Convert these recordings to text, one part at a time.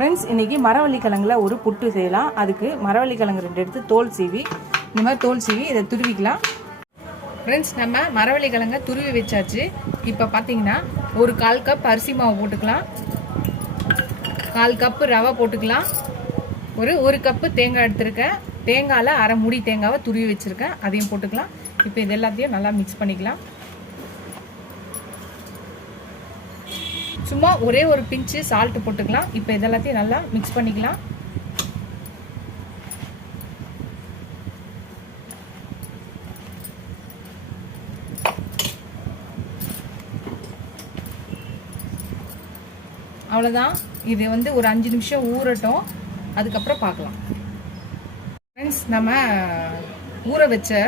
Friends, இன்றைக்கி மரவள்ளி கிழங்குல ஒரு புட்டு செய்யலாம். அதுக்கு மரவள்ளி கிழங்கு 2 எடுத்து தோல் சீவி, இந்த மாதிரி தோல் சீவி இதை துருவிக்கலாம். ஃப்ரெண்ட்ஸ், நம்ம மரவள்ளி கிழங்க துருவி வச்சாச்சு. இப்போ பார்த்தீங்கன்னா ஒரு 1/4 கப் அரிசி மாவு போட்டுக்கலாம், 1/4 கப்பு ரவை போட்டுக்கலாம், ஒரு கப்பு தேங்காய் எடுத்துருக்கேன். தேங்காயில் அரை மூடி தேங்காவை துருவி வச்சுருக்கேன், அதையும் போட்டுக்கலாம். இப்போ இது எல்லாத்தையும் நல்லா மிக்ஸ் பண்ணிக்கலாம். சும்மா ஒரே ஒரு பிஞ்சு சால்ட் போட்டுக்கலாம். இப்போ இதெல்லாத்தையும் நல்லா மிக்ஸ் பண்ணிக்கலாம். அவ்வளோதான். இது ஒரு 5 நிமிஷம் ஊறட்டும், அதுக்கப்புறம் பார்க்கலாம். ஃப்ரெண்ட்ஸ், நம்ம ஊற வச்ச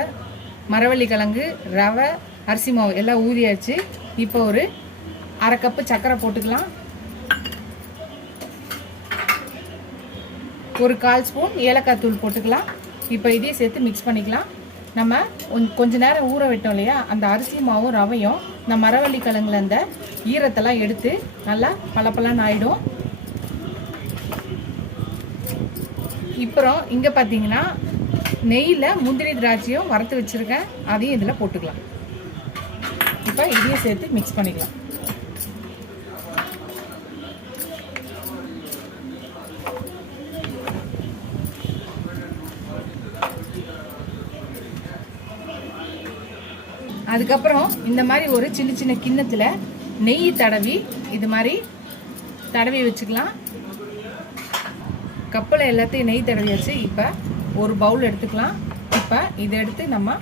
மரவள்ளி கிழங்கு, ரவை, அரிசி மாவு எல்லாம் ஊறியாச்சு. இப்போ ஒரு 1/2 கப்பு சர்க்கரை போட்டுக்கலாம், ஒரு 1/4 ஸ்பூன் ஏலக்காய் தூள் போட்டுக்கலாம். இப்போ இதையும் சேர்த்து மிக்ஸ் பண்ணிக்கலாம். நம்ம கொஞ்ச நேரம் ஊற விட்டோம் இல்லையா, அந்த அரிசி மாவும் ரவையும் இந்த மரவள்ளி கிழங்குல அந்த ஈரத்தெல்லாம் எடுத்து நல்லா பளபளன்னு ஆயிடும். இப்போ இங்கே பார்த்தீங்கன்னா நெய்யில் முந்திரி திராட்சையும் வறுத்து வச்சுருக்கேன், அதையும் இதில் போட்டுக்கலாம். இப்போ இதையும் சேர்த்து மிக்ஸ் பண்ணிக்கலாம். அதுக்கப்புறம் இந்த மாதிரி ஒரு சின்ன சின்ன கிண்ணத்தில் நெய் தடவி இது மாதிரி தடவி வச்சுக்கலாம். கப்பில் எல்லாத்தையும் நெய் தடவி வச்சு இப்போ ஒரு பவுல் எடுத்துக்கலாம். இப்போ இதை எடுத்து நம்ம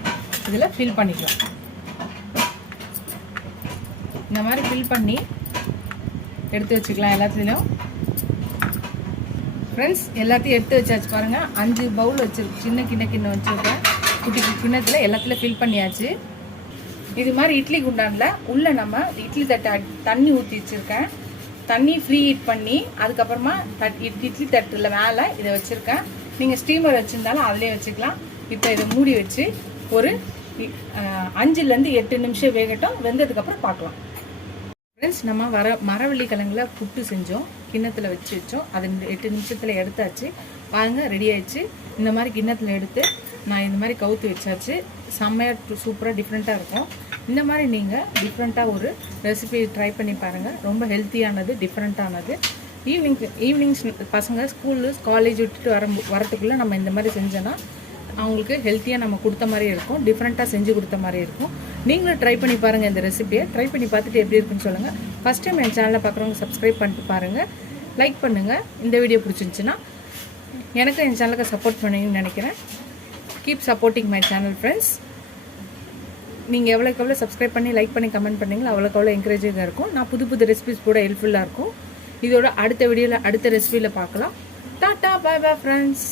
இதில் ஃபில் பண்ணிக்கலாம். இந்த மாதிரி ஃபில் பண்ணி எடுத்து வச்சுக்கலாம் எல்லாத்துலேயும். ஃப்ரெண்ட்ஸ், எல்லாத்தையும் எடுத்து வச்சாச்சு பாருங்கள். 5 பவுல் வச்சுருக்கு, சின்ன கிண்ணம் வச்சுருக்கேன். குட்டி கிண்ணத்தில் எல்லாத்துலேயும் ஃபில் பண்ணியாச்சு. இது மாதிரி இட்லி குண்டானில் உள்ளே நம்ம இட்லி தண்ணி ஊற்றி வச்சுருக்கேன். தண்ணி ஃப்ரீ ஹீட் பண்ணி அதுக்கப்புறமா இட்லி தட்டில் மேலே இதை வச்சுருக்கேன். நீங்கள் ஸ்டீமர் வச்சுருந்தாலும் அதிலே வச்சுக்கலாம். இப்போ இதை மூடி வச்சு ஒரு 5லேருந்து 8 நிமிஷம் வேகட்டும். வெந்ததுக்கப்புறம் பார்க்கலாம். ஃப்ரெண்ட்ஸ், நம்ம மரவள்ளி கிழங்குல புட்டு செஞ்சோம், கிண்ணத்தில் வச்சு வச்சோம். அது 8 நிமிஷத்தில் எடுத்தாச்சு. பாருங்கள், ரெடி ஆயிடுச்சு. இந்த மாதிரி கிண்ணத்தில் எடுத்து நான் இந்த மாதிரி கவுத்து வச்சாச்சு. செம்மையாக சூப்பராக டிஃப்ரெண்ட்டாக இருக்கும். இந்த மாதிரி நீங்கள் டிஃப்ரெண்ட்டாக ஒரு ரெசிபி ட்ரை பண்ணி பாருங்கள். ரொம்ப ஹெல்த்தியானது, டிஃப்ரெண்ட்டானது. ஈவினிங்ஸ் பசங்க ஸ்கூலு காலேஜ் விட்டுட்டு வரத்துக்குள்ளே நம்ம இந்த மாதிரி செஞ்சோன்னா அவங்களுக்கு ஹெல்த்தியாக நம்ம கொடுத்த மாதிரி இருக்கும், டிஃப்ரெண்ட்டாக செஞ்சு கொடுத்த மாதிரி இருக்கும். நீங்களும் ட்ரை பண்ணி பாருங்கள். இந்த ரெசிபியை ட்ரை பண்ணி பார்த்துட்டு எப்படி இருக்குன்னு சொல்லுங்கள். ஃபஸ்ட் டைம் என் சேனலை பார்க்குறவங்க சப்ஸ்கிரைப் பண்ணிட்டு பாருங்கள், லைக் பண்ணுங்கள். இந்த வீடியோ பிடிச்சிருந்துச்சின்னா எனக்கு என் சேனலுக்கு சப்போர்ட் பண்ணுவீங்கன்னு நினைக்கிறேன். Keep supporting my channel friends. நீங்கள் எவ்வளோக்கு எவ்வளோ சப்ஸ்கிரைப் பண்ணி லைக் பண்ணி கமெண்ட் பண்ணிங்களோ அவ்வளோக்கு எவ்வளோ என்கரேஜிங்காக இருக்கும். நான் புது ரெசிபிஸ் கூட ஹெல்ப்ஃபுல்லாக இருக்கும். இதோட அடுத்த வீடியோவில் அடுத்த ரெசிபியில் பார்க்கலாம். டாட்டா, பை பை ஃப்ரெண்ட்ஸ்.